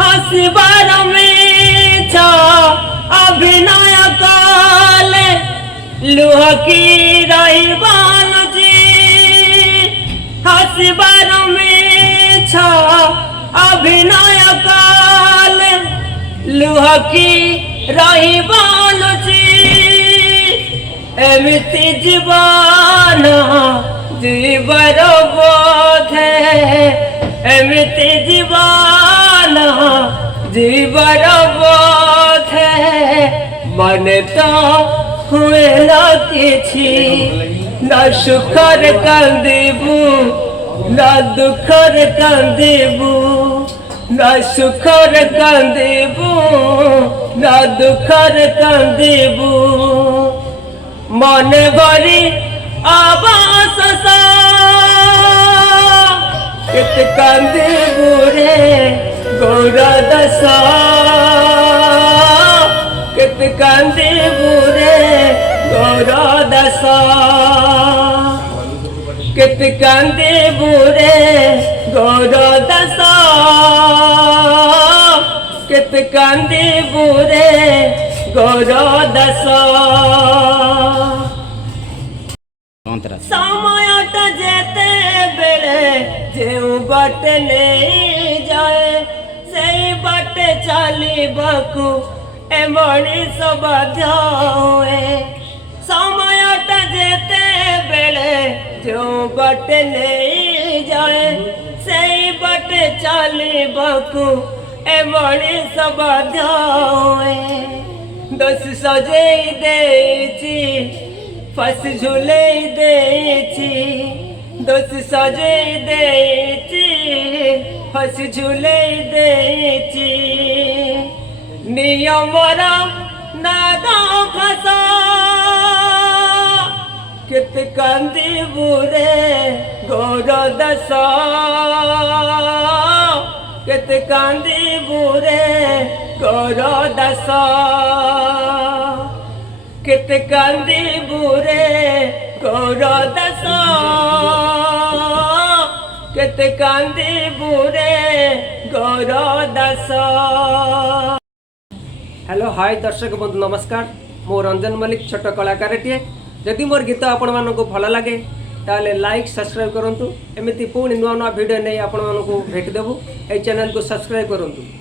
हसबार में छ अभिनय काले लुह की रही बानुजी हसबार में छ अभिनय काले लुह की रही बानुजी एमिति जीवन जीवर बोधे एमिति जीवन जीवर बोधे मन तो हुए न किछि न सुखर कांदिबू न दुखर कांदिबू न सुखर कांदिबू न दुखर कांदिबू मन भरी आवास कित कांदिबू रे गौर दशा कित कांदिबू रे गौर दशा कित कांदिबू रे गौर दशा कित कांदिबू रे गौर दशा समयटा जेते बेले जेउ बाटे नहीं जाए सही बाटे चलिबकु ए मनीष बाध्य हुए समयटा जेते बेले जेउ बाटे नहीं जाए सही बाटे चलिबकु ए मनीष बाध्य हुए दोष सजेई देछि फस झूले देछि दोष सजे देछि फस झूले देछि नियमर नादा फसा कित कांदिबू रे गौर दशा कित कांदिबू रे गौर दशा कित कांदिबू रे गौर दशा कित कांदिबू रे गौर दशा। हेलो हाय दर्शक बंधु नमस्कार मो रंजन मल्लिक छोट कलाकार टे जदि मोर गीत आपण मानक भल लगे ताले लाइक सब्सक्राइब करंतु एमिति पुणी नुआ नुआ वीडियो नहीं आपण मानक भेट देबू ए चैनल को सब्सक्राइब करंतु।